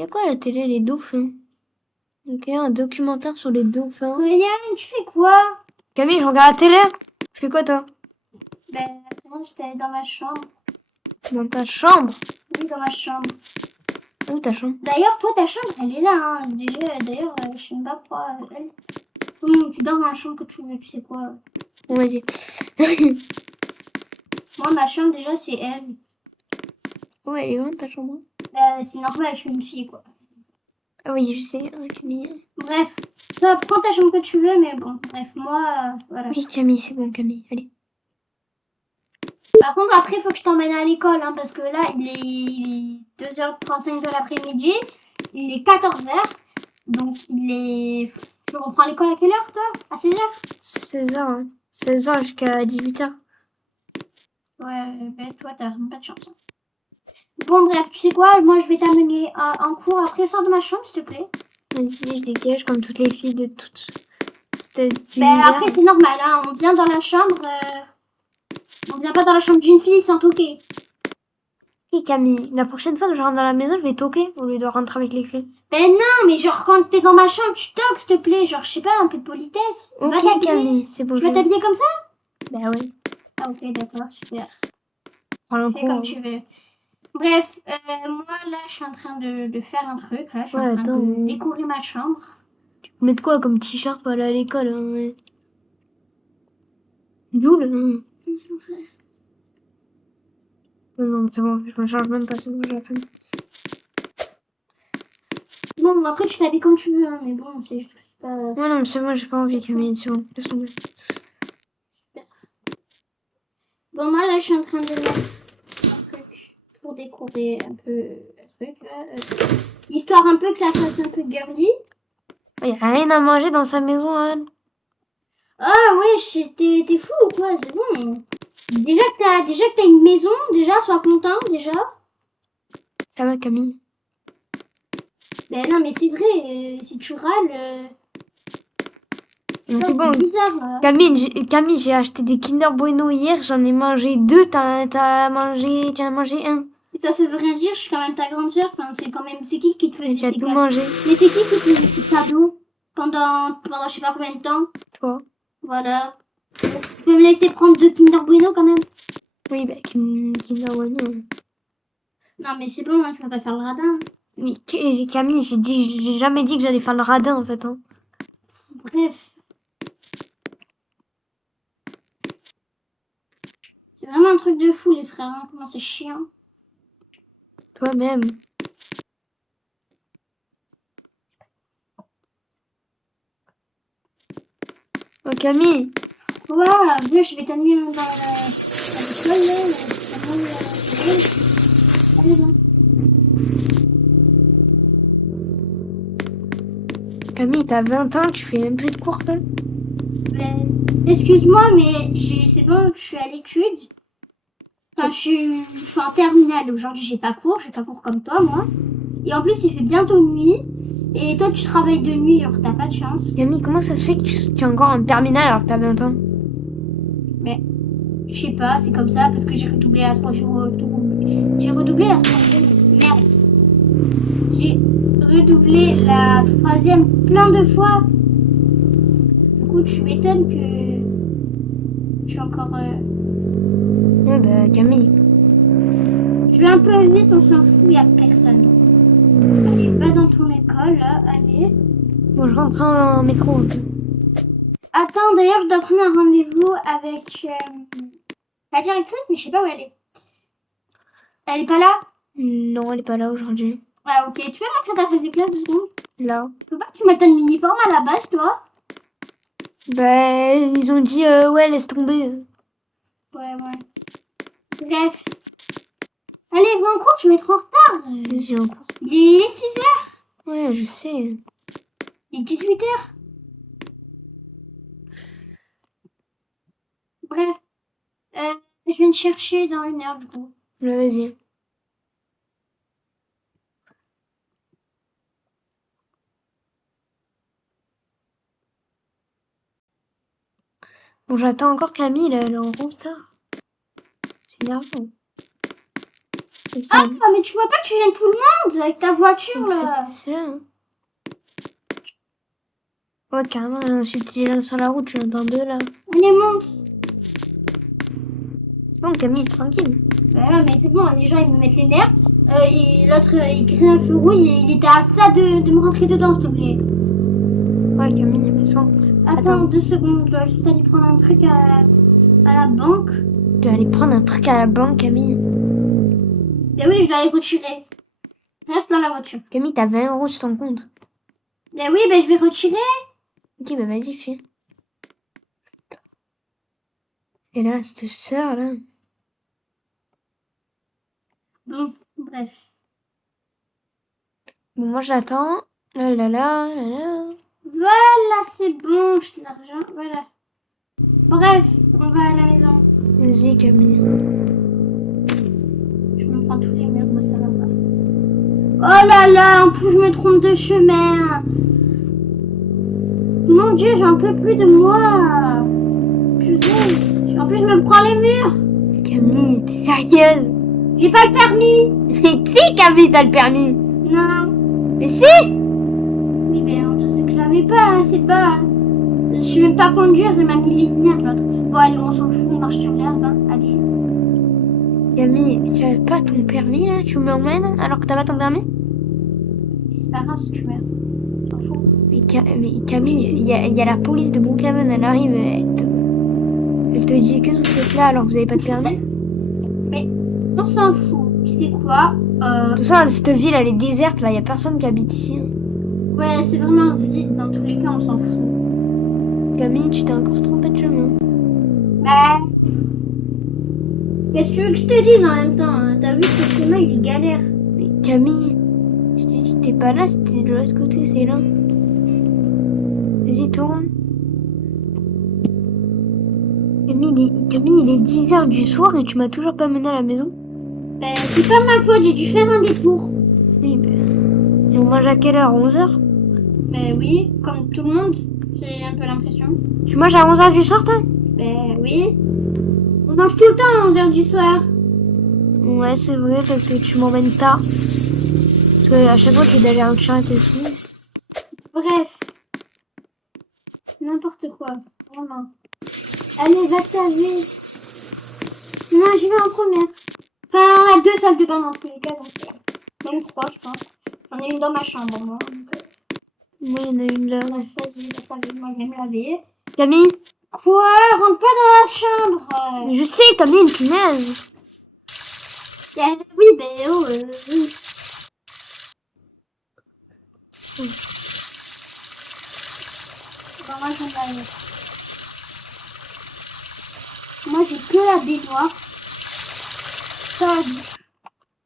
y a quoi à la télé? Les dauphins. Ok, un documentaire sur les dauphins. Yann, tu fais quoi? Camille, je regarde la télé. Tu fais quoi, toi? Ben, rien, j'étais dans ma chambre. Dans ta chambre? Oui, dans ma chambre. Où ta chambre? D'ailleurs, toi, ta chambre, elle est là, hein. Déjà, d'ailleurs, je sais même pas pourquoi elle. Tu dors dans la chambre que tu veux, tu sais quoi. On va dire. Moi, ma chambre, déjà, c'est elle. Ouais, elle est loin ta chambre. C'est normal, je suis une fille, quoi. Ah oui, je sais, hein, Camille. Bref, toi, prends ta chambre que tu veux, mais bon, bref, moi, voilà. Oui, Camille, c'est bon, Camille, allez. Par contre, après, il faut que je t'emmène à l'école, hein, parce que là, il est 2h35 de l'après-midi, il est 14h, donc il est... Tu reprends l'école à quelle heure, toi? À 16h? 16h, hein. 16h jusqu'à 18h. Ouais, ben toi, t'as pas de chance. Hein. Bon, bref, tu sais quoi? Moi, je vais t'amener en cours après, sors de ma chambre, s'il te plaît. Vas-y, je dégage comme toutes les filles de toutes. Ben, après, c'est normal, hein, on vient dans la chambre... On vient pas dans la chambre d'une fille sans toquer. Ok, Camille, la prochaine fois que je rentre dans la maison, je vais toquer au lieu de rentrer avec les clés. Ben non, mais genre quand t'es dans ma chambre, tu toques, s'il te plaît. Genre, je sais pas, un peu de politesse. Ok, Va t'habiller. Camille, c'est bon. Tu vas t'habiller comme ça? Bah ouais. Ah ok, d'accord, super. Prends Fais comme tu veux. Bref, moi là, je suis en train de faire un truc. Là, je suis en train de décorer ma chambre. Tu peux mettre quoi comme t-shirt pour aller à l'école, hein, ouais. D'où là? Non, non, c'est bon, je me change même pas, c'est bon, j'ai la flemme. Bon, après, tu t'habilles comme tu veux, hein, mais bon, c'est juste que c'est pas... Non, non, mais c'est bon, j'ai pas envie, Camille, c'est bon, laisse tomber. Bon, moi là, je suis en train de mettre un truc pour décorer un peu le truc, là. Histoire un peu que ça fasse un peu girly. Il y a rien à manger dans sa maison, Anne. Ah ouais, t'es fou ou quoi? C'est bon. Déjà que t'as une maison, déjà, sois content, déjà. Ça va, Camille? Ben non, mais c'est vrai, si tu râles... C'est bon. Bizarre, là. Camille, j'ai acheté des Kinder Bueno hier, j'en ai mangé 2, tu en as mangé 1. Ça veut rien dire, je suis quand même ta grande sœur. Enfin, c'est quand même... C'est qui te faisait J'ai tes tout cadeaux? mangé. Mais c'est qui te faisait tes cadeaux pendant je sais pas combien de temps? Toi? Voilà. Tu peux me laisser prendre 2 Kinder Bueno quand même? Oui, bah, Kinder Bueno. Non, mais c'est bon, hein, tu vas pas faire le radin. Mais Camille, j'ai jamais dit que j'allais faire le radin, en fait. Hein. Bref. C'est vraiment un truc de fou, les frères. Hein. Comment c'est chiant. Toi-même. Oh, Camille. Ouais, vieux, je vais t'amener dans l'école, là. Allez, viens. Camille, t'as 20 ans, tu fais même plus de cours, toi? Ben, excuse-moi, mais c'est bon, je suis à l'étude. Enfin, je suis en terminale. Aujourd'hui, j'ai pas cours comme toi, moi. Et en plus, il fait bientôt nuit. Et toi, tu travailles de nuit, genre, t'as pas de chance. Camille, comment ça se fait que tu es encore en terminale alors que t'as 20 ans? Mais, je sais pas, c'est comme ça, parce que j'ai redoublé la troisième. J'ai redoublé la troisième. Merde. J'ai redoublé la troisième plein de fois. Du coup, tu m'étonnes que je suis encore... Ouais, bah, Camille. Je vais un peu vite, on s'en fout, y a personne. Allez, va dans ton école, là, allez. Bon, je rentre en métro. Attends, d'ailleurs, je dois prendre un rendez-vous avec la directrice, mais je sais pas où elle est. Elle est pas là? Non, elle est pas là aujourd'hui. Ah, ok. Tu peux rentrer dans ta salle de classe 2 secondes? Là. Tu peux pas que tu mettes un uniforme à la base, toi? Bah, ils ont dit, ouais, laisse tomber. Ouais. Bref. Allez, va en cours, tu vas être en retard. Vas-y, en cours. Il est 6h. Ouais, je sais. Il est 18h. Bref. Je viens te chercher dans 1 heure, du coup. Là, vas-y. Bon, j'attends encore Camille, là, elle est en retard. C'est énervant. C'est ça. Ah, mais tu vois pas que tu gênes tout le monde avec ta voiture, là. C'est ça. Hein. Ouais, carrément, j'en suis petit sur la route, je suis en deux là. Allez, monte. Bon, Camille, tranquille. Bah ouais, mais c'est bon, les gens, ils me mettent les nerfs. Et l'autre, il crie un feu rouge, il était à ça de me rentrer dedans, s'il te plaît. Ouais, Camille, mais bon. Attends, 2 secondes, je dois juste aller prendre un truc à la banque. Tu vas aller prendre un truc à la banque, Camille. Bah oui, je dois aller retirer. Reste dans la voiture. Camille, t'as 20 euros sur ton compte. Bah oui, bah je vais retirer. Ok, bah vas-y, fais. Et là, cette sœur, là. Bon, bref. Bon, moi, j'attends. Là, là, là, là, là. Voilà, c'est bon, j'ai de l'argent, voilà. Bref, on va à la maison. Vas-y, Camille. Je me prends tous les murs, moi ça va pas. Oh là là, en plus je me trompe de chemin. Mon Dieu, j'en peux plus de moi. Putain, en plus je me prends les murs. Camille, t'es sérieuse? J'ai pas le permis. Mais si, Camille, t'as le permis. Non. Mais si. Oui, ben je sais que je l'avais pas, c'est pas... Je sais même pas conduire, il m'a mis l'itinéraire l'autre. Bon allez, on s'en fout, on marche sur l'herbe, hein. Allez. Camille, tu as pas ton permis, là? Tu m'emmènes alors que t'as pas ton permis? C'est pas grave si tu meurs. S'en fout. Mais Camille, il y a la police de Brookhaven, elle arrive, elle te dit qu'est-ce que vous faites là alors que vous avez pas de permis? Mais on s'en fout. Tu sais quoi? De toute façon, cette ville, elle est déserte, là, il y a personne qui habite ici. Ouais, c'est vraiment vide. Dans tous les cas, on s'en fout. Camille, tu t'es encore trompée de chemin. Bah... Qu'est-ce que tu veux que je te dise en même temps, hein? T'as vu, ce chemin, il est galère. Mais Camille, je t'ai dit que t'es pas là, c'était de l'autre côté, c'est là. Vas-y, tourne. Camille, il est 10h du soir et tu m'as toujours pas mené à la maison. Bah, c'est pas ma faute, j'ai dû faire un détour. Oui, ben... Et on mange à quelle heure? 11h? Bah oui, comme tout le monde, j'ai un peu l'impression. Tu manges à 11h du soir, toi? Bah oui. On mange tout le temps à 11h du soir. Ouais, c'est vrai, parce que tu m'emmènes tard. Parce que à chaque fois, tu dois aller au chien et tes sous. Bref. N'importe quoi, vraiment. Allez, va t'aller. Non, j'y vais en première. Enfin, on a 2 salles de bain dans tous les cas, donc même 3, je pense. J'en ai une dans ma chambre, moi. Donc, Oui, il y en a une là. bref, vas-y, va t'aller, moi je vais me laver. Camille? Quoi? Rentre pas dans la chambre. Mais je sais, Camille, une punaise. Oui, ben oh, oui. Bon, moi je vais me laver. Moi j'ai que la baignoire. Ça la douche.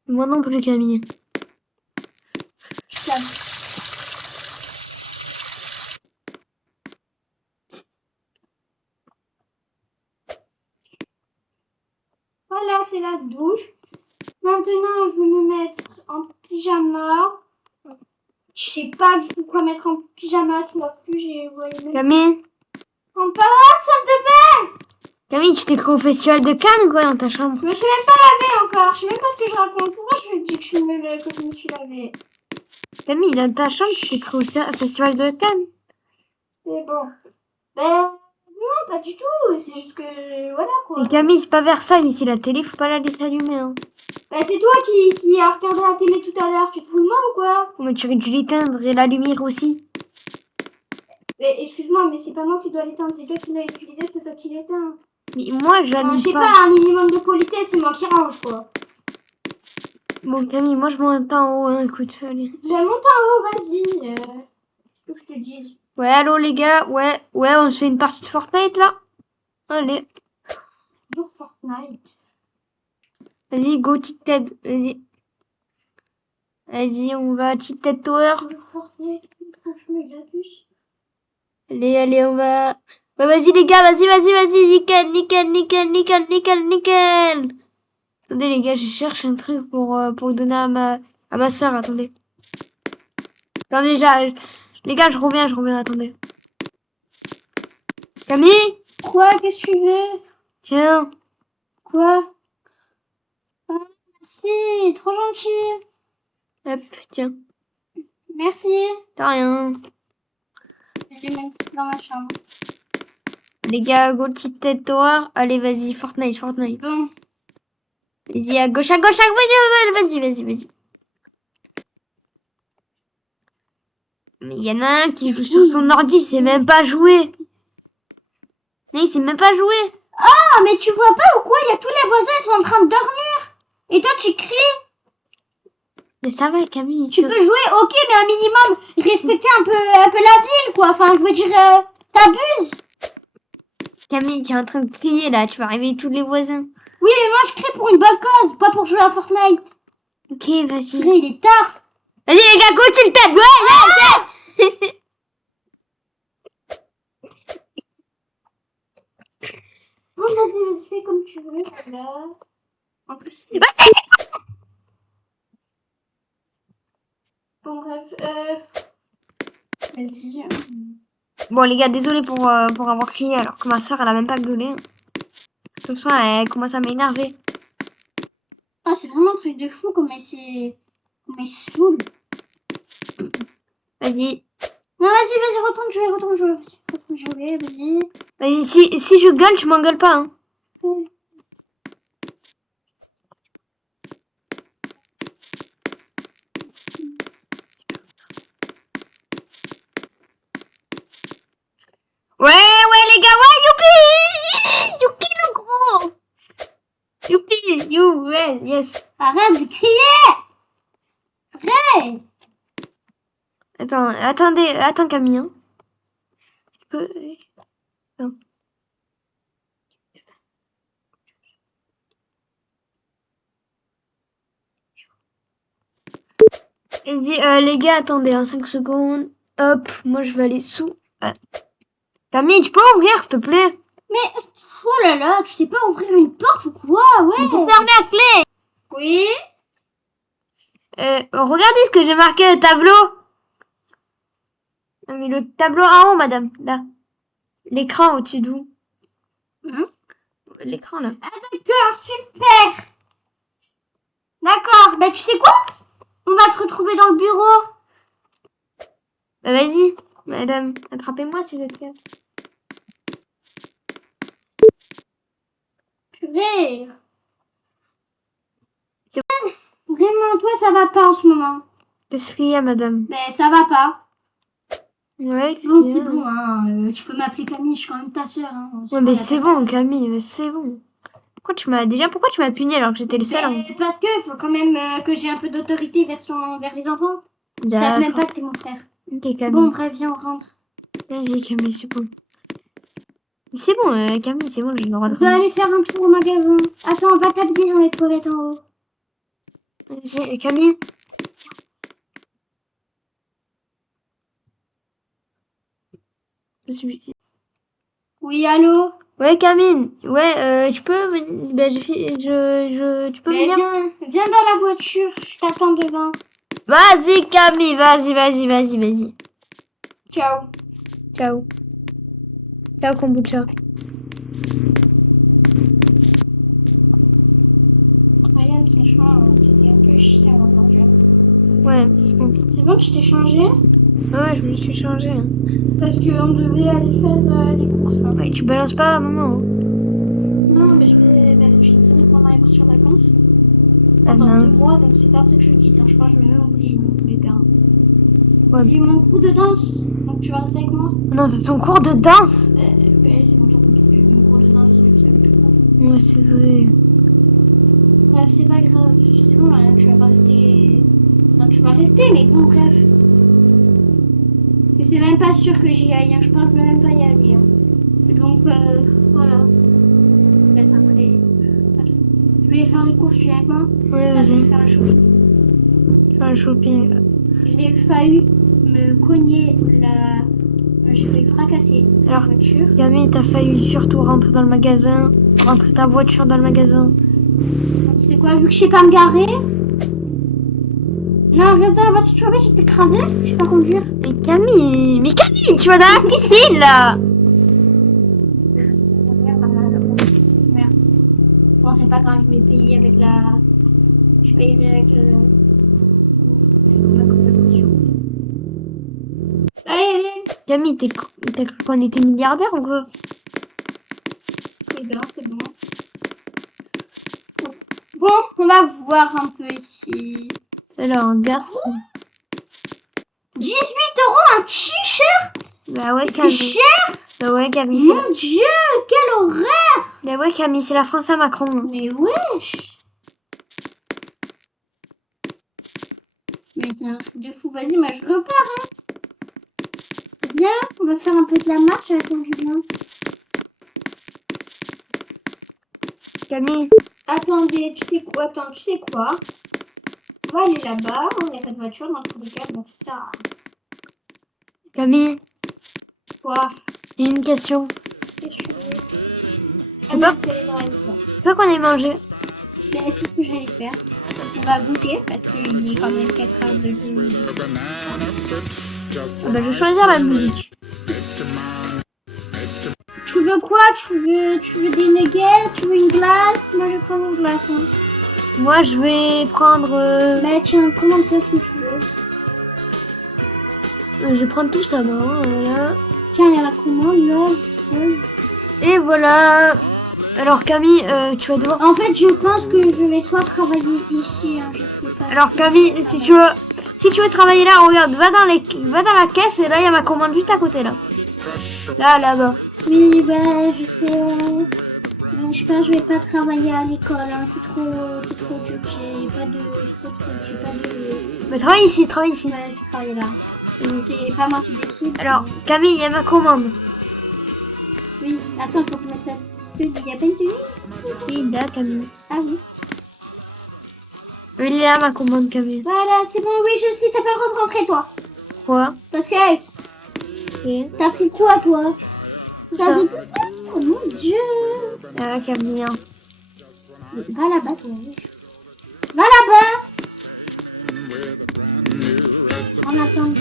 Moi non plus, Camille. Je lave. Voilà, c'est la douche. Maintenant, je vais me mettre en pyjama. Je sais pas du tout quoi mettre en pyjama, tu vois plus, j'ai voyé même. Camille? Rentre pas dans la salle de bain! Camille, tu t'es cru au festival de Cannes ou quoi dans ta chambre? Je me suis même pas lavée encore, je sais même pas ce que je raconte. Pourquoi je dis que je me suis lavée? Camille, dans ta chambre, tu t'es cru au festival de Cannes? C'est bon. Ben, non, pas du tout, c'est juste que, voilà quoi. Et Camille, c'est pas Versailles ici, la télé, faut pas la laisser allumer. Hein. Ben, c'est toi qui a regardé la télé tout à l'heure, tu te fous de moi ou quoi? Oh, mais tu aurais dû l'éteindre et la lumière aussi. Mais excuse-moi, mais c'est pas moi qui dois l'éteindre, c'est toi qui l'as utilisé, c'est toi qui l'éteins. Mais moi, je Enfin, l'allume je sais pas. pas, un minimum de politesse, c'est moi qui range quoi. Bon, Camille, moi, je monte en haut, hein, écoute, allez. Ben, monte en haut, vas-y. Qu'est-ce que je te dise? Ouais, allô, les gars, ouais, on se fait une partie de Fortnite, là? Allez, Toujours Fortnite. vas-y, go, Cheat Ted, vas-y. Vas-y, on va à Cheat Ted Tower. Toujours Fortnite, franchement, il abuse. Allez, on va... Ouais, vas-y, les gars, vas-y, nickel. Attendez, les gars, je cherche un truc pour donner à ma soeur, attendez. Attendez, les gars, je reviens, attendez. Camille? Quoi? Qu'est-ce que tu veux? Tiens. Quoi? Ah, Si, trop gentil. Hop, tiens. Merci. De rien. Je vais mettre dans ma chambre. Les gars, go petite tête noire. Allez, vas-y, Fortnite, Fortnite. Bon. Vas-y, à gauche, vas-y, vas-y, vas-y. Mais il y en a un qui joue sur son ordi, il sait même pas jouer. Non, il sait même pas jouer. Ah, mais tu vois pas ou quoi? Il y a tous les voisins, ils sont en train de dormir. Et toi, tu cries. Mais ça va, Camille. Tu peux jouer, ok, mais un minimum, respecter un peu la ville, quoi. Enfin, je veux dire, t'abuses. Camille, tu es en train de crier là, tu vas réveiller tous les voisins. Oui, mais moi, je crie pour une bonne cause, pas pour jouer à Fortnite. Ok, vas-y. Purée, il est tard. Vas-y les gars, go tu le tapes. Ouais. Bon, vas-y, fais comme tu veux. Voilà. En plus, bon, bref, vas-y. Bon les gars, désolé pour avoir crié alors que ma soeur elle a même pas gueulé. Hein. Ce soir elle commence à m'énerver. Ah, c'est vraiment un truc de fou, comme elle saoule. Vas-y. Non, vas-y, retourne jouer, vas-y. Vas-y, si je gueule, tu m'engueules pas. Hein. Ouais, les gars, ouais, youpi! Youpi le gros! Youpi, ouais, yes. Arrête de crier! Arrête! Attends Camille. Hein. Tu peux... Non. Et dit, les gars, attendez, 5 secondes. Hop, moi je vais aller sous. Camille, tu peux ouvrir, s'il te plaît? Mais, oh là là, tu sais pas ouvrir une porte ou quoi? Ouais. Mais c'est fermé à clé. Oui. Regardez ce que j'ai marqué au tableau. Non, mais le tableau en haut, madame. Là. L'écran au-dessus de vous. L'écran, là. Ah d'accord, super. D'accord, bah tu sais quoi? On va se retrouver dans le bureau. Bah vas-y, madame. Attrapez-moi si vous êtes là. Purée. C'est Vraiment, toi, ça va pas en ce moment. Qu'est-ce qu'il y a, madame? Mais ça va pas. Ouais, Bon, c'est bon, hein. Tu peux m'appeler Camille, je suis quand même ta sœur. Hein. Ouais, mais c'est bon, Camille, mais c'est bon. Pourquoi tu m'as puni alors que j'étais le seul? Hein. Parce que faut quand même que j'ai un peu d'autorité vers les enfants. Ils savent même pas que t'es mon frère. Ok, Camille. Bon, bref, viens, on rentre. Vas-y, Camille, c'est bon. Mais c'est bon, Camille, c'est bon, j'ai le droit de On peut aller faire un tour au magasin. Attends, va t'habiller dans les toilettes en haut. Vas-y, Camille. Oui, allô? Ouais, Camille. Ouais, tu peux venir. Bah, tu peux venir. Viens dans la voiture, je t'attends devant. Vas-y, Camille, vas-y. Ciao. Ciao. Ciao, kombucha. Ryan, franchement, t'étais un peu chiant aujourd'hui. Ouais, c'est bon. C'est bon, tu t'es changé? Ouais, je me suis changée. Hein. Parce qu'on devait aller faire des courses. Hein. Ouais, tu balances pas à maman. Hein. Non, mais je sais très bien que maman est partie en vacances. Ah, Pendant non. 2 mois, donc c'est pas après que je le dis. Je pense que je vais même oublier les gars. Ouais. J'ai mon cours de danse, donc tu vas rester avec moi? Non, c'est ton cours de danse. J'ai mon cours de danse, je savais très bien. Ouais, c'est vrai. Bref, c'est pas grave. C'est bon, hein, tu vas pas rester. Enfin, tu vas rester, mais bon, bref. C'est même pas sûr que j'y aille. Hein. Je pense que je vais même pas y aller. Hein. Donc, voilà. Bref, après. Je vais faire les courses, tu viens avec moi? Ouais, Enfin, je vais vas-y. faire un shopping. Faire un shopping. J'ai failli me cogner la. J'ai failli fracasser la Alors, voiture. Camille, t'as failli surtout rentrer dans le magasin. Rentrer ta voiture dans le magasin. Tu sais quoi, vu que je sais pas me garer. Non, regarde dans la voiture, tu vois, j'ai écrasé. Je sais pas conduire. Mais Camille, tu vas dans la piscine là. Merde. Bon, c'est pas grave, je vais payer avec la Je payerai avec la conversation. Allez, Camille, t'as cru qu'on était milliardaire ou quoi? eh bien, c'est bon. Bon, on va voir un peu ici. Alors, un garçon. 18 € un t-shirt. Bah ouais, C'est Camille. cher. Bah ouais, Camille. Mon Dieu, quel horreur. Bah ouais, Camille, c'est la France à Macron. Mais wesh. Mais c'est un truc de fou. Vas-y, moi je repars. Hein. Viens, on va faire un peu de la marche avec ton Julien. Camille. Attendez, tu sais quoi? Attends, tu sais quoi? On va aller là-bas. On n'a pas de voiture dans tous les cas. Donc ça. Camille, Quoi? j'ai une question. Qu'est-ce que tu veux? C'est pas- c'est les vrais, quoi. Tu veux qu'on ait mangé? Mais c'est ce que j'allais faire. On va goûter parce qu'il est quand même 4 heures de jeu. Ah bah, je vais choisir la musique. Tu veux quoi? Tu veux des nuggets? Tu veux une glace? Moi je prends une glace. Hein. Moi, je vais prendre... Bah tiens, commande-toi ce que tu veux. je vais prendre tout ça, moi. Hein, voilà. Tiens, il y a la commande là. Et voilà. Alors, Camille, tu vas devoir... En fait, je pense que je vais soit travailler ici, hein, je sais pas. Alors, Camille, si tu veux travailler là, regarde, va dans la caisse et là, il y a ma commande juste à côté, là. Là-bas. Oui, bah je sais. Mais je pense que je vais pas travailler à l'école. Hein. C'est trop dur. J'ai pas de. Mais travaille ici. Ouais, je vais travailler là. C'est pas moi qui décide. Alors, Camille, il y a ma commande. Oui, attends, il faut que je mette la tenue. Il y a pas une tenue? Oui, là, Camille. Ah oui. Il est là, ma commande, Camille. Voilà, c'est bon, oui, je sais, t'as pas le droit de rentrer, toi. Quoi? Parce que, hey, Ok. t'as pris quoi, toi? Tout T'as ça. pris tout ça? Oh mon Dieu. Ah, Camille. Hein. Va là-bas, toi. Va là-bas. En attendant.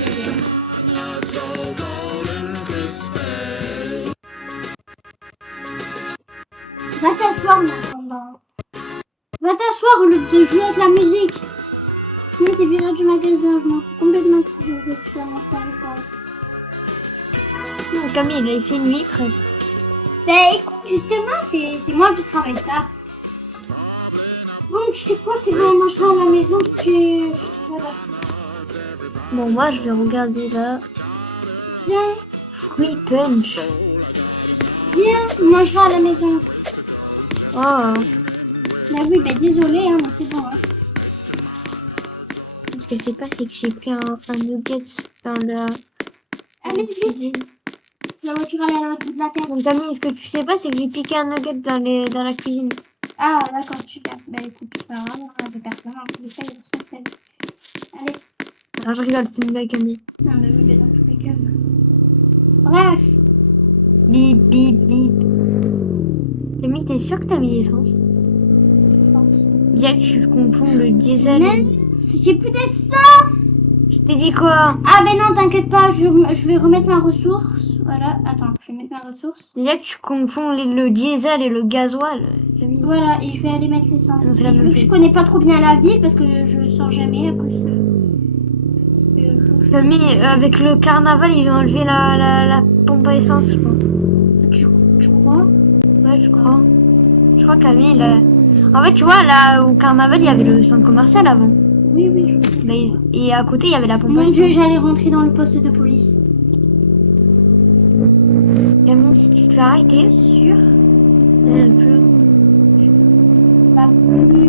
Va t'asseoir en attendant. Va t'asseoir au lieu de jouer avec la musique. Sinon t'es viré du magasin, je m'en fous complètement que tu vas m'en faire le corps. Non, Camille, il a fait nuit presque. Ben écoute, justement, c'est moi qui travaille tard. Bon, tu sais quoi, c'est bon, on mangera à la maison parce que... Voilà. Bon, moi, je vais regarder là. Viens, Fruit punch. viens, on mangera à la maison. Oh. Bah oui, bah désolé, hein, mais c'est bon. Hein. Ce que je sais pas, c'est que j'ai pris un nugget dans la Allez, vite. cuisine. La voiture, elle est à l'autre bout de la terre. Donc, Camille, ce que tu sais pas, c'est que j'ai piqué un nugget dans la cuisine. Ah, d'accord, super. Bah écoute, c'est pas grave, on a des personnes, en tous les cas, ils vont se faire. Allez. Alors, je rigole, c'est une blague, Camille. Non, mais oui, mais dans tous les cas. Bref. Bip, bip, bip. Camille, t'es sûre que t'as mis l'essence? Je pense. Bien que tu confonds le diesel. Mais si j'ai plus d'essence. Je t'ai dit quoi? Ah, ben non, t'inquiète pas, je vais remettre ma ressource. Voilà, attends, je vais mettre ma ressource. Déjà que tu confonds le diesel et le gasoil, Camille. Voilà, et je vais aller mettre l'essence. Non, c'est la Et même vu que chose. je connais pas trop bien la ville, parce que je sors jamais à cause de... Parce que Camille, avec le carnaval, ils ont enlevé la pompe à essence, je crois. tu crois? Ouais, je crois. Je crois, Camille, en fait, tu vois, là, au carnaval, il y avait le centre commercial avant. Oui, oui, je crois. Bah, et à côté, il y avait la pompe à Mon essence. Dieu, j'allais rentrer dans le poste de police. Camille, si tu te fais arrêter, Sûr? elle pleut.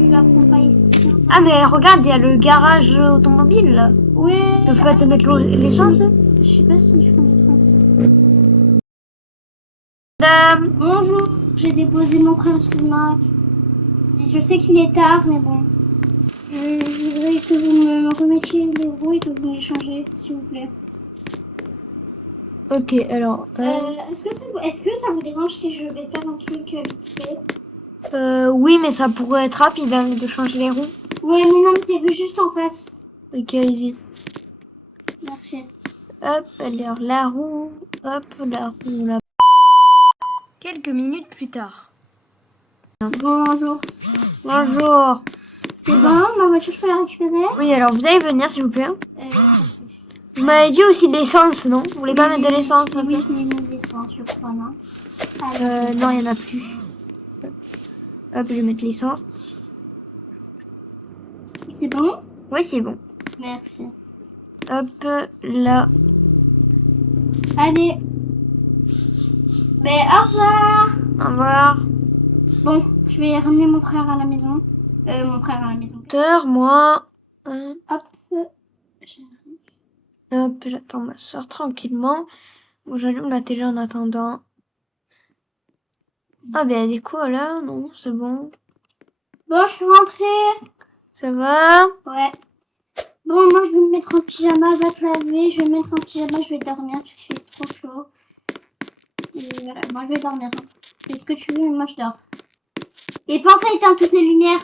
La pompe à essence. Ah, mais regarde, il y a le garage automobile, là. Oui. Ils peuvent pas te mettre l'essence? Je sais pas s'ils font l'essence. Madame. Bonjour, j'ai déposé mon frère, excuse-moi. Et je sais qu'il est tard, mais bon. Je voudrais que vous me remettiez les roues et que vous les changez, s'il vous plaît. Ok, alors... Est-ce que ça vous dérange si je vais faire un truc vite fait? oui, mais ça pourrait être rapide, hein, de changer les roues. Ouais, mais non, mais c'est vu juste en face. Ok, allez-y. Merci. Hop, alors la roue, hop, la roue, là. Quelques minutes plus tard. Bonjour. Bonjour. C'est bon, ma voiture, je peux la récupérer? Oui, alors vous allez venir, s'il vous plaît. Euh, Vous m'avez dit aussi de l'essence, non? Vous voulez pas mettre de l'essence un peu? Oui, je n'ai mis de l'essence, je crois, non? Non, il n'y en a plus. Hop, je vais mettre l'essence. C'est bon? Oui, c'est bon. Merci. Hop, là. Allez. Ben, au revoir. Au revoir. Bon, je vais ramener mon frère à la maison. Mon frère à la maison. Moi. Hop. Hop, j'attends ma soeur tranquillement. Bon, j'allume la télé en attendant. Ah, ben, du coup, là, non, c'est bon. Bon, je suis rentrée. Ça va? Ouais. Bon, moi, je vais me mettre en pyjama, va te laver. Je vais me mettre en pyjama, je vais dormir parce qu'il fait trop chaud. Et voilà, moi, je vais dormir. Fais ce que tu veux, mais moi, je dors. Et pense à éteindre toutes les lumières.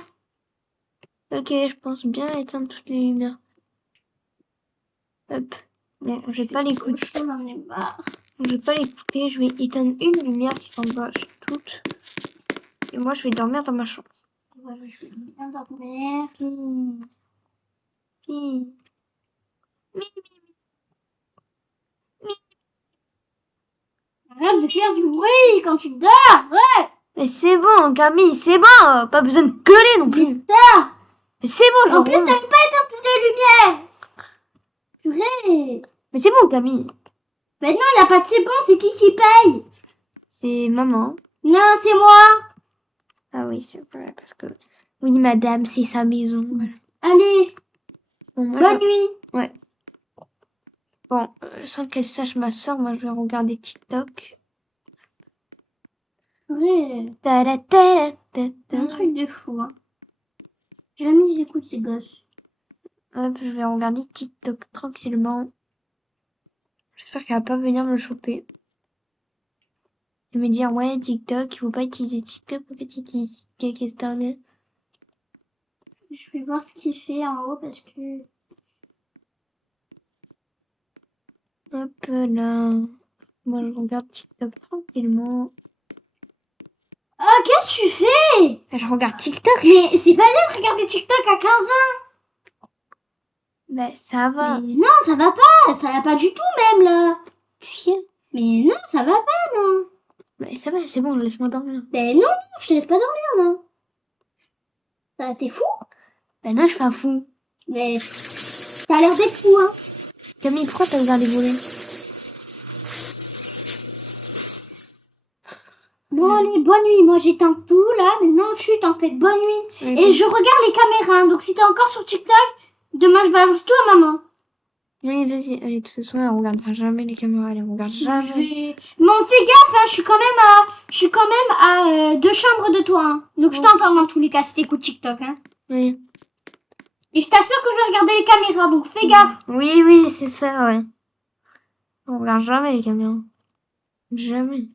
Ok, je pense bien éteindre toutes les lumières. Hop. Bon, je vais pas l'écouter. Chaud, j'en ai marre. Je vais pas l'écouter. Je vais éteindre une lumière qui s'engage toutes. Et moi, je vais dormir dans ma chambre. Ouais, je vais bien dormir. Arrête de faire du bruit quand tu dors. Ouais. Mais c'est bon, Camille, c'est bon. Pas besoin de gueuler non plus. Tard. Mais c'est bon, je En plus, t'as même ronfle. pas éteint toutes les lumières. Purée. Mais c'est bon, Camille. Maintenant, il n'y a pas de c'est bon, c'est qui paye? C'est maman. Non, c'est moi. Ah oui, c'est vrai, parce que... Oui, madame, c'est sa maison. Voilà. Allez, Bon, moi, bonne nuit. Ouais. Bon, sans qu'elle sache ma soeur, moi, je vais regarder TikTok. Purée. Ta-da-ta-da-ta-ta. C'est un truc de fou, hein. Jamais ils écoutent ces gosses. Hop, je vais regarder TikTok tranquillement. J'espère qu'elle va pas venir me choper. Et me dire, ouais, TikTok, il faut pas utiliser TikTok, pourquoi tu utilises TikTok, externe. Je vais voir ce qu'il fait en haut parce que... Hop là. Moi, je regarde TikTok tranquillement. Oh, qu'est-ce que tu fais? Je regarde TikTok. Mais c'est pas bien de regarder TikTok à 15 ans. Bah, ça va. Mais non, ça va pas du tout même là. Si. Mais non, ça va pas, non. Bah, ça va, c'est bon, laisse-moi dormir. Mais non, je te laisse pas dormir, non. T'es fou? Bah non, je suis pas fou. Mais t'as l'air d'être fou, hein. Camille, pourquoi t'as ouvert les volets? Bon, allez, bonne nuit. Moi, j'éteins tout, là. Maintenant, chut, en fait, bonne nuit. Oui, Et je regarde les caméras. Donc, si t'es encore sur TikTok, demain, je balance tout à maman. Oui, vas-y. Allez, de toute façon, elle regardera jamais les caméras. Elle regarde jamais. Bon, fais gaffe, hein. Je suis quand même à 2 chambres de toi, hein. Donc, je t'entends dans tous les cas si t'écoutes TikTok, hein. Oui. Et je t'assure que je vais regarder les caméras. Donc, fais gaffe. Oui, oui, c'est ça, ouais. On regarde jamais les caméras. Jamais.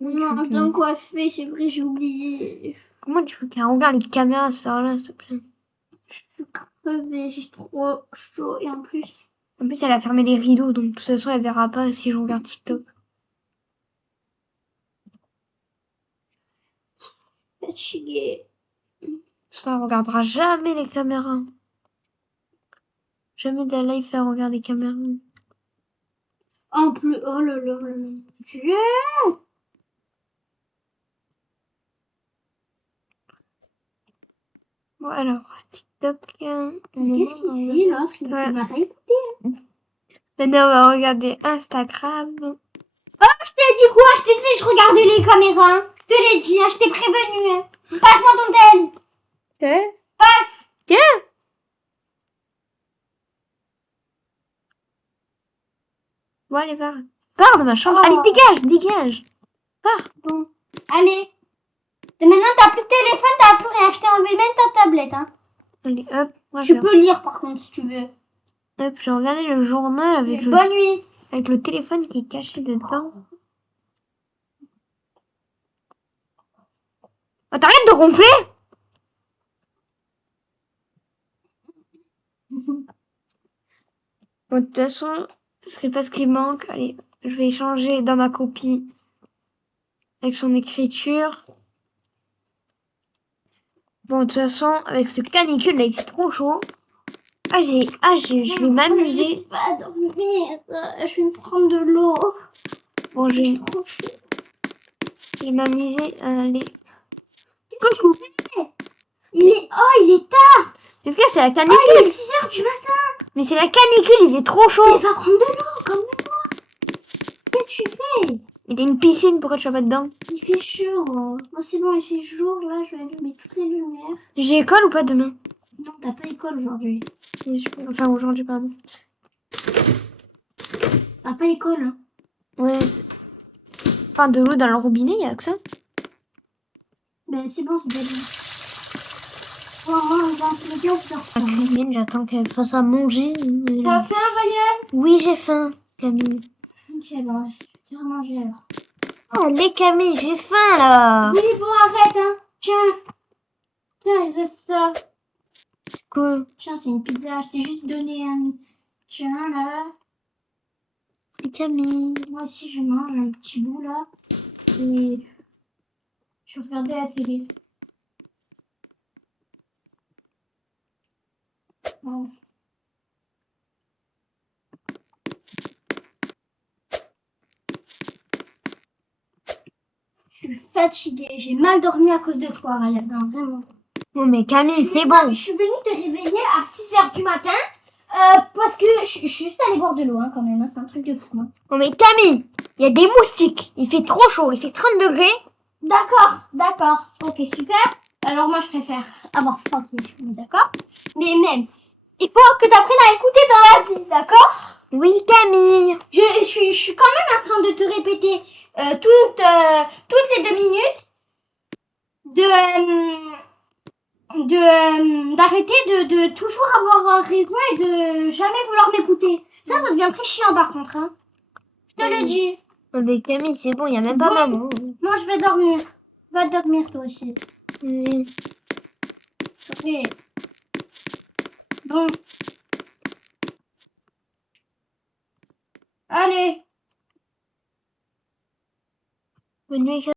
Non, donc, quoi, fait, c'est vrai, j'ai oublié. Comment tu veux qu'elle regarde les caméras, ça là, s'il te plaît? Je suis crevée, j'ai trop chaud. Et en plus... En plus, elle a fermé les rideaux, donc de toute façon, elle verra pas si je regarde TikTok. Fatiguée. Ça, elle regardera jamais les caméras. Jamais de la life, elle regarde les caméras. En plus, oh là là, mon Dieu. Bon, alors, TikTok. Qu'est-ce qu'il fait là? Il m'a pas écouté. Maintenant, on va regarder Instagram. Oh, je t'ai dit quoi? Je t'ai dit, je regardais les caméras. Hein. Je te l'ai dit, hein, je t'ai prévenu. Hein. Passe-moi ton tel. Passe. Tiens. Bon, allez, pars. Pars de ma chambre. Oh. Allez, dégage, dégage. Pars. Bon, allez. Et maintenant, t'as plus de téléphone, t'as plus rien. Je t'ai enlevé même ta tablette. Hein. Allez, hop. Moi, Tu peux lire par contre si tu veux. Hop, j'ai regardé le journal avec Bonne nuit. Avec le téléphone qui est caché dedans. Oh, t'arrêtes de ronfler? Bon, de toute façon, ce serait pas ce qui manque. Allez, je vais changer dans ma copie avec son écriture. Bon, de toute façon, avec ce canicule, là, il fait trop chaud. Je vais m'amuser. Pas dormir. Je vais me prendre de l'eau. Bon, je vais m'amuser à aller. Coucou. Il est tard. Mais frère, c'est la Il canicule. est 6h du matin. Mais c'est la canicule, il fait trop chaud. Mais va prendre de l'eau, comme moi. Qu'est-ce que tu fais? Il y a une piscine, pourquoi tu vas pas dedans? Il fait chaud. Moi, c'est bon, il fait jour. Là, je vais allumer toutes les lumières. J'ai école ou pas demain? Non, t'as pas école aujourd'hui. Enfin, aujourd'hui, pardon. T'as pas école, hein? Ouais. Enfin, de l'eau dans le robinet, il y a que ça. Ben, c'est bon, c'est déjà. Oh, dans tous les cas, je dors pas. La cuisine, j'attends qu'elle fasse à manger. T'as faim, Ryan? Oui, j'ai faim, Camille. Ok, bon, je vais te manger alors. Oh, allez, Camille, j'ai faim, là. Oui, bon, arrête, hein. Tiens, il reste ça. C'est quoi? Tiens, c'est une pizza. Je t'ai juste donné un. Tiens, là. C'est Camille. Moi aussi, je mange un petit bout, là. Et je regardais la télé. Bon. Je suis fatiguée. J'ai mal dormi à cause de toi, Ryan. Non, vraiment. Oh, mais Camille, c'est Je bon. suis venue te réveiller à 6h du matin parce que je suis juste allée boire de l'eau hein, quand même. Hein, c'est un truc de fou. Hein. Oh, mais Camille, il y a des moustiques. Il fait trop chaud, il fait 30 degrés. D'accord. Ok, super. Alors moi, je préfère avoir froid que chaud, d'accord? Mais même, il faut que tu apprennes à écouter dans la vie, d'accord? Oui, Camille. Je suis quand même en train de te répéter toutes les 2 minutes d'arrêter de toujours avoir raison et de jamais vouloir m'écouter. Ça devient très chiant par contre. Hein. Je te le dis. Oh, mais Camille, c'est bon, il n'y a même pas maman. Moi, je vais dormir. Va dormir toi aussi. Oui. Ok. Bon. Allez. Bonne nuit,